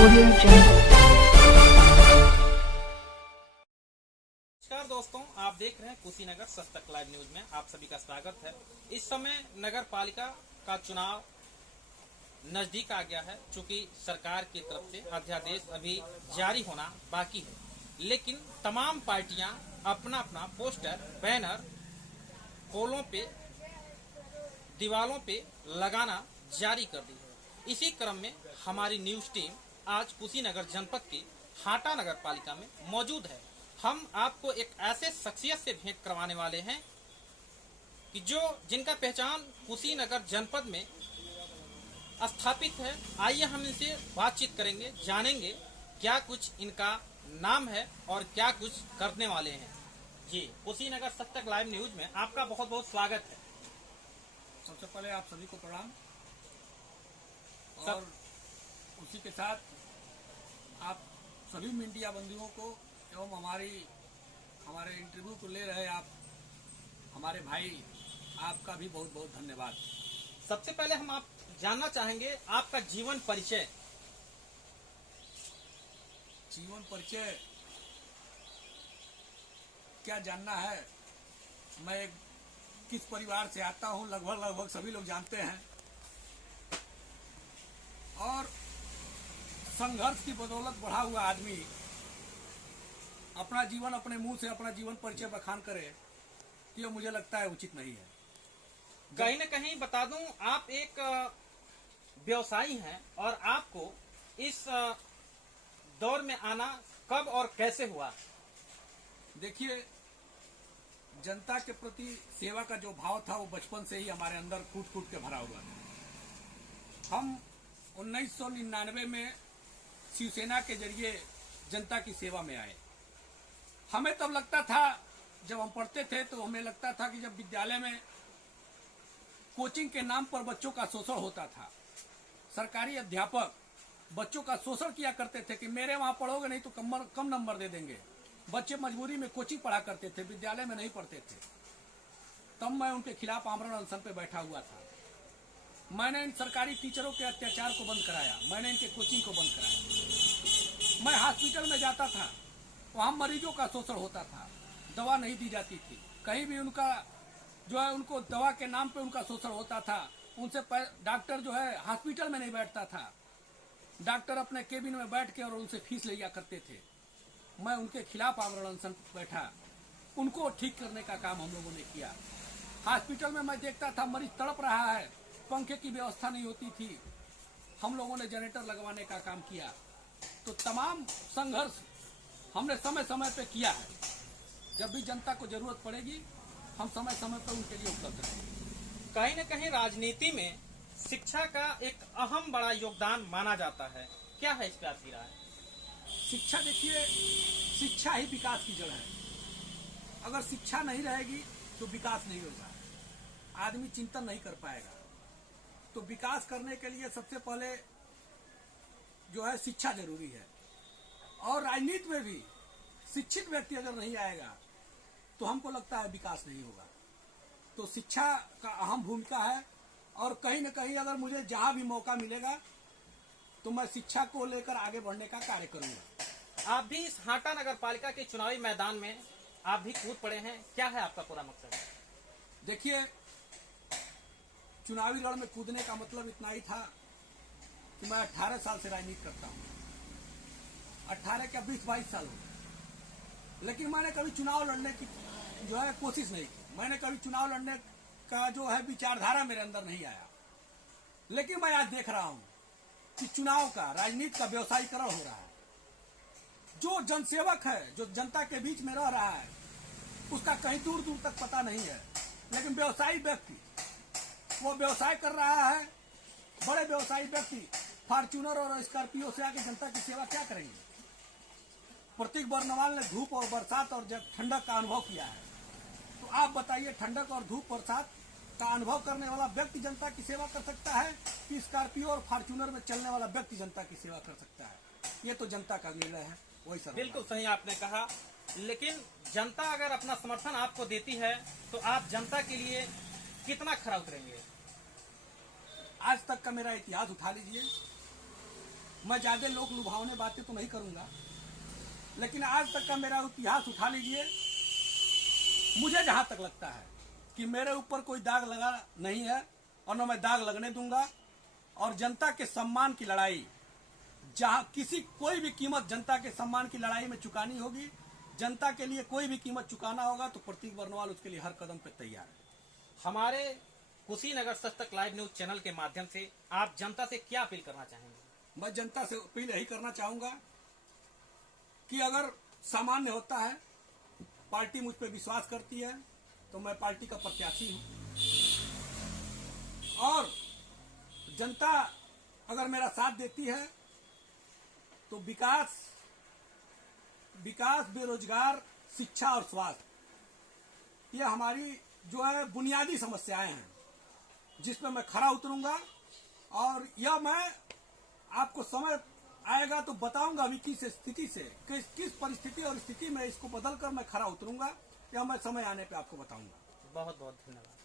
नमस्कार दोस्तों, आप देख रहे हैं कुशीनगर सस्तक लाइव न्यूज में आप सभी का स्वागत है। इस समय नगर पालिका का चुनाव नजदीक आ गया है। चूंकि सरकार की तरफ से अध्यादेश अभी जारी होना बाकी है, लेकिन तमाम पार्टियां अपना अपना पोस्टर, बैनर पोलों पे, दीवारों पे लगाना जारी कर दी है। इसी क्रम में हमारी न्यूज टीम आज कुशीनगर जनपद की हाटा नगर पालिका में मौजूद है। हम आपको एक ऐसे शख्सियत से भेंट करवाने वाले हैं कि जिनका पहचान कुशीनगर जनपद में स्थापित है। आइए हम इनसे बातचीत करेंगे, जानेंगे क्या कुछ इनका नाम है और क्या कुछ करने वाले हैं। जी, कुशीनगर सस्तक लाइव न्यूज में आपका बहुत बहुत स्वागत है। सबसे पहले आप सभी को प्रणाम और उसी के साथ आप सभी मीडिया बंधुओं को एवं हमारे इंटरव्यू को ले रहे आप हमारे भाई, आपका भी बहुत बहुत धन्यवाद। सबसे पहले हम आप जानना चाहेंगे आपका जीवन परिचय। जीवन परिचय क्या जानना है? मैं किस परिवार से आता हूं, लगभग सभी लोग जानते हैं। और संघर्ष की बदौलत बढ़ा हुआ आदमी अपना जीवन अपने मुंह से अपना जीवन परिचय बखान करे, ये मुझे लगता है उचित नहीं है। कहीं न कहीं बता दूं, आप एक व्यवसायी हैं और आपको इस दौर में आना कब और कैसे हुआ? देखिए, जनता के प्रति सेवा का जो भाव था वो बचपन से ही हमारे अंदर कूट के भरा हुआ था। हम 1999 में शिवसेना के जरिए जनता की सेवा में आए। हमें तब लगता था, जब हम पढ़ते थे तो हमें लगता था कि जब विद्यालय में कोचिंग के नाम पर बच्चों का शोषण होता था, सरकारी अध्यापक बच्चों का शोषण किया करते थे कि मेरे वहां पढ़ोगे नहीं तो कम नंबर दे देंगे। बच्चे मजबूरी में कोचिंग पढ़ा करते थे, विद्यालय में नहीं पढ़ते थे। तब मैं उनके खिलाफ आमरण अनशन पे बैठा हुआ था। मैंने इन सरकारी टीचरों के अत्याचार को बंद कराया, मैंने इनके कोचिंग को बंद कराया। मैं हॉस्पिटल में जाता था, वहां मरीजों का शोषण होता था, दवा नहीं दी जाती थी। कहीं भी उनका जो है, उनको दवा के नाम पे उनका शोषण होता था। उनसे डॉक्टर जो है हॉस्पिटल में नहीं बैठता था, डॉक्टर अपने केबिन में बैठ के और उनसे फीस लिया करते थे। मैं उनके खिलाफ आमरण अनशन बैठा, उनको ठीक करने का काम हम लोगों ने किया। हॉस्पिटल में मैं देखता था मरीज तड़प रहा है, पंखे की व्यवस्था नहीं होती थी, हम लोगों ने जनरेटर लगवाने का काम किया। तो तमाम संघर्ष हमने समय समय पे किया है। जब भी जनता को जरूरत पड़ेगी हम समय समय पर उनके लिए उपलब्ध रहेंगे। कहीं न कहीं राजनीति में शिक्षा का एक अहम बड़ा योगदान माना जाता है, क्या है इस पे आपकी राय? शिक्षा, देखिए, शिक्षा ही विकास की जड़ है। अगर शिक्षा नहीं रहेगी तो विकास नहीं होगा, आदमी चिंतन नहीं कर पाएगा। तो विकास करने के लिए सबसे पहले जो है शिक्षा जरूरी है। और राजनीति में भी शिक्षित व्यक्ति अगर नहीं आएगा तो हमको लगता है विकास नहीं होगा। तो शिक्षा का अहम भूमिका है। और कहीं न कहीं अगर मुझे जहां भी मौका मिलेगा तो मैं शिक्षा को लेकर आगे बढ़ने का कार्य करूंगा। आप भी इस हाटा नगर पालिका के चुनावी मैदान में आप भी कूद पड़े हैं, क्या है आपका पूरा मकसद? देखिए, चुनावी रण में कूदने का मतलब इतना ही था कि मैं 18 साल से राजनीति करता हूं, 18 क्या 20-22 साल हो गए, लेकिन मैंने कभी चुनाव लड़ने की जो है कोशिश नहीं की। मैंने कभी चुनाव लड़ने का जो है विचारधारा मेरे अंदर नहीं आया। लेकिन मैं आज देख रहा हूं कि चुनाव का, राजनीति का व्यवसायीकरण हो रहा है। जो जनसेवक है, जो जनता के बीच में रह रहा है, उसका कहीं दूर दूर तक पता नहीं है। लेकिन व्यवसायी व्यक्ति वो व्यवसाय कर रहा है। बड़े व्यवसायी व्यक्ति फॉर्च्यूनर और स्कॉर्पियो से आके जनता की सेवा क्या करेंगे? प्रतीक बर्नवाल ने धूप और बरसात और जब ठंडक का अनुभव किया है, तो आप बताइए, ठंडक और धूप बरसात का अनुभव करने वाला व्यक्ति जनता की सेवा कर सकता है कि स्कॉर्पियो और फॉर्च्यूनर में चलने वाला व्यक्ति जनता की सेवा कर सकता है? ये तो जनता का निर्णय है। वही सर, बिल्कुल सही आपने कहा। लेकिन जनता अगर अपना समर्थन आपको देती है तो आप जनता के लिए कितना खरा उतरेंगे? आज तक का मेरा इतिहास उठा लीजिए, मैं ज्यादा लोक लुभावने बातें तो नहीं करूंगा, लेकिन आज तक का मेरा इतिहास उठा लीजिए। मुझे जहां तक लगता है कि मेरे ऊपर कोई दाग लगा नहीं है और न मैं दाग लगने दूंगा। और जनता के सम्मान की लड़ाई, जहां कोई भी कीमत जनता के सम्मान की लड़ाई में चुकानी होगी, जनता के लिए कोई भी कीमत चुकाना होगा, तो प्रतीक बर्नवाल उसके लिए हर कदम पे तैयार है। हमारे कुशीनगर सच तक लाइव न्यूज चैनल के माध्यम से आप जनता से क्या अपील करना चाहेंगे? मैं जनता से अपील यही करना चाहूंगा कि अगर सामान्य होता है, पार्टी मुझ पर विश्वास करती है, तो मैं पार्टी का प्रत्याशी हूं। और जनता अगर मेरा साथ देती है तो विकास, बेरोजगार, शिक्षा और स्वास्थ्य, ये हमारी जो है बुनियादी समस्याएं हैं, जिस पर मैं खरा उतरूंगा। और यह मैं आपको समय आएगा तो बताऊंगा अभी किस स्थिति से, किस परिस्थिति और स्थिति में इसको बदलकर मैं खरा उतरूंगा, यह मैं समय आने पे आपको बताऊंगा। बहुत बहुत धन्यवाद।